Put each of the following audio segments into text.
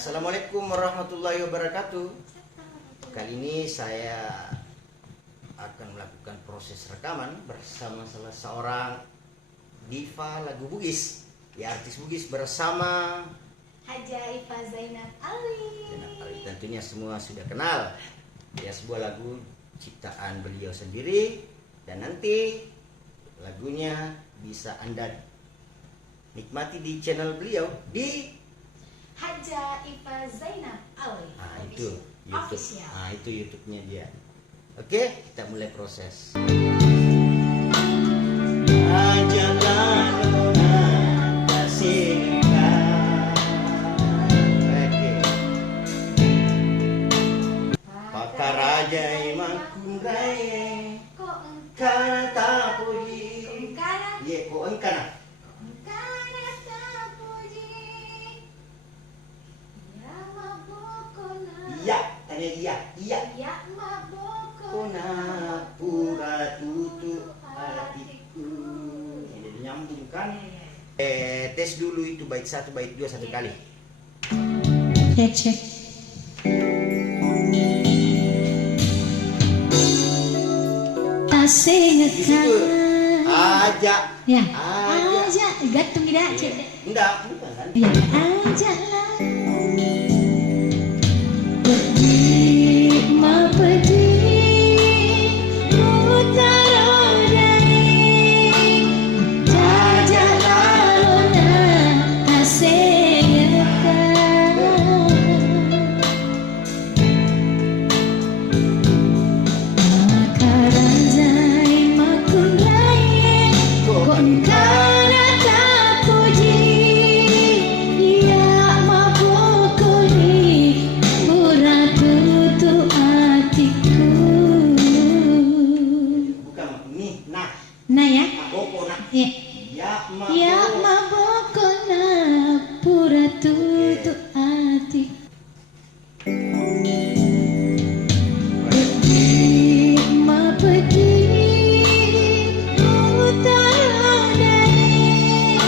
Assalamualaikum warahmatullahi wabarakatuh. Kali ini saya akan melakukan proses rekaman bersama salah seorang diva lagu Bugis, ya artis Bugis bersama Haja Ifa Zainab Ali. Tentunya semua sudah kenal. Ya, sebuah lagu ciptaan beliau sendiri dan nanti lagunya bisa Anda nikmati di channel beliau di Haja Ifa Zainab Ali. Nah, itu YouTube. Official. Nah, itu YouTube-nya dia. Oke, kita mulai proses. Pakaraja imakun raye kana tapuji ye ko engkana iya tanya iya kona pura tutu hatiku ini nyambung kan. Tes dulu itu bait 1 bait 2 satu kali. Cek. Aja. Ya. Aja. Gantung tidak cek. Enggak, bukan kan? Ya. Aja lah. Ya mabokona pura tutu ati. Ma pergi utara dari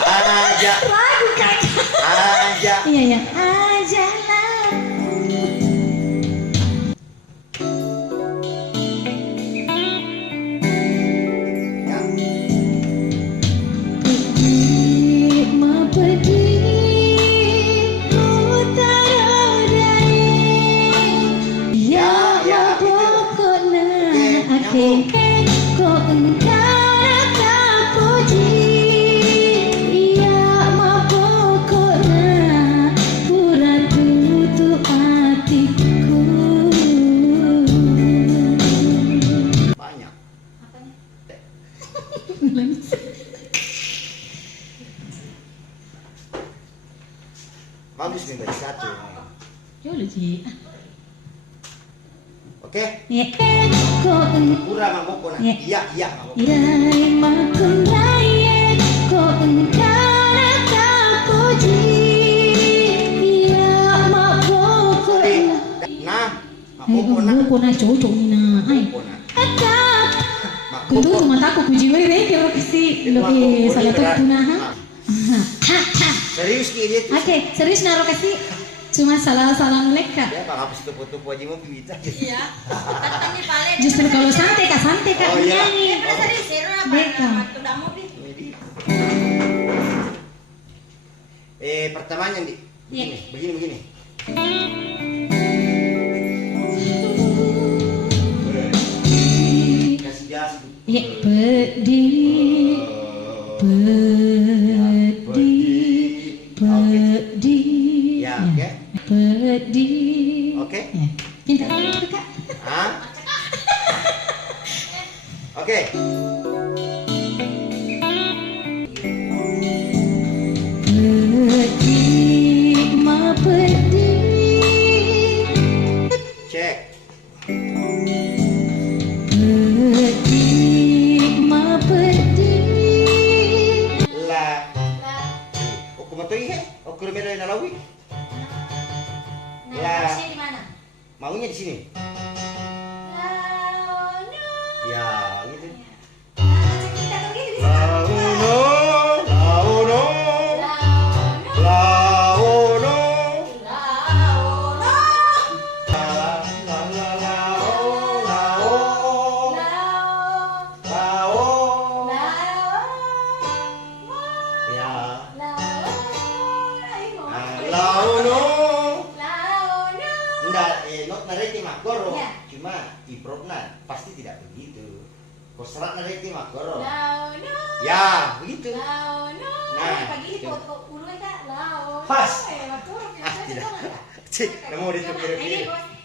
Aja. lagu kan. Aja. Iya aja lah. Bagus nih bait 1. Oke. Pura mabokona. Iya mabokona. Mabokona cocok na. Kudu mataku puji wewe kalau kasi lebih salah tuna ha. Serius ki Oke, serius naro kasi. Cuma salah leka. Ya, Bang habis tupu-tupu aja mau bisa. Iya. Katanya paling. Justru kalau santai kak Oh, iya. nyanyi. Serius apa? Beka. Udah mau bi. Pertamanya nih. Begini. Kasih gas. Ya, pedih. Ya, oke. Pedih. Oke. Ya. Cinta kak. Hah? Oke. Pedih, ma pedih. Cek. Pedih, ma pedih. La. Oku matoi he. Oku remelo na lawi. Nah, posisi di mana? Maunya di sini. Ya, gitu. Kita tuh gitu bisa. Launo, launo, Laono. Laono. La la lao lao. Lao. Lao. Ya. Laono. Enggak, not nareti makoro. Ya. Cuma iprotna pasti tidak begitu. Kosrat nareti makoro. Ya, begitu. Nah, pagi itu. foto ulu ka lao. Pas. Makuro Ah, tidak. Cik, nemu di Ini kiri-kiri. bos.